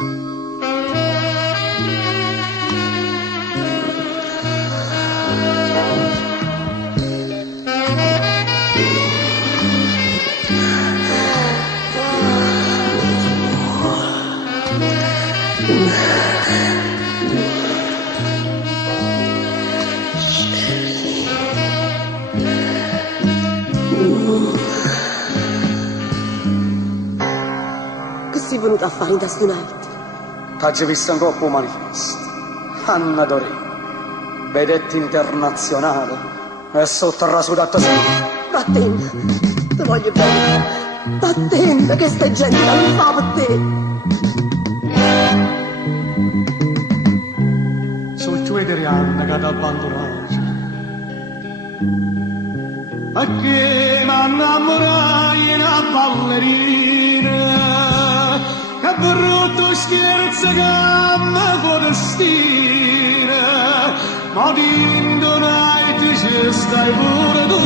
Che sei venuto a fare da stonarti? T'hai visto un coppo manifesto. Anna Dorè, vedetta internazionale, e sotto il rasudato sempre. Attenta, ti voglio bene. Attenta che sta gente non fa per te. Sul chiudere Anna che ti abbandonato. A che m'innamorai una ballerina, che brutto scherzo che mi può vestire, ma ti indonai ti ci stai pure tu.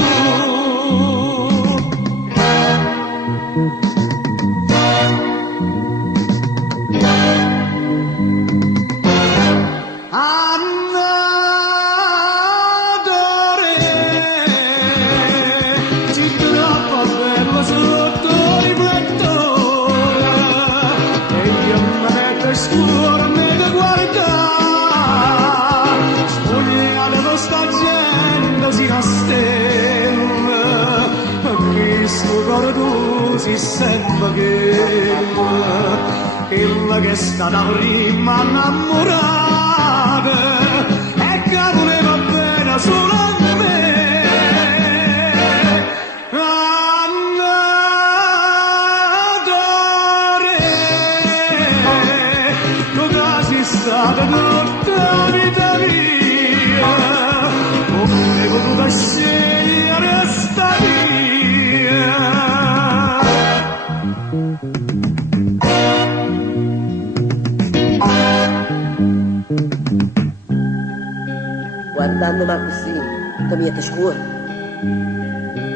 Si sembra quella che è stata prima innamorata e che voleva bene solo a me. Annatore, tu sei stata tutta la vita mia, come potuta scegliere sta via. Guardando ma così, ti mette scuro,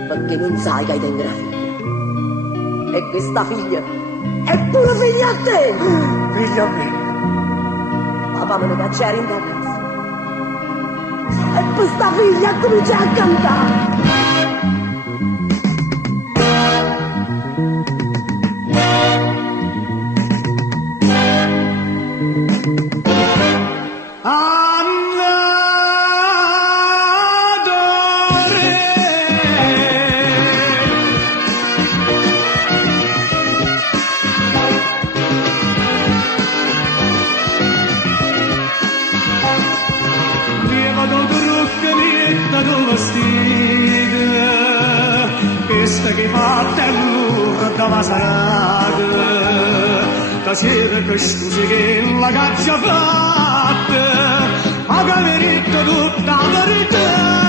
perché non sai che hai dentro la figlia. E questa figlia è pure figlia a te! Figlia a me. Papà me ne cacciare in casa. E questa figlia comincia a cantare. Questa che fatta è l'ora da masaraga, da sera che scusi che la caccia fatta, ma che verità tutta la verità.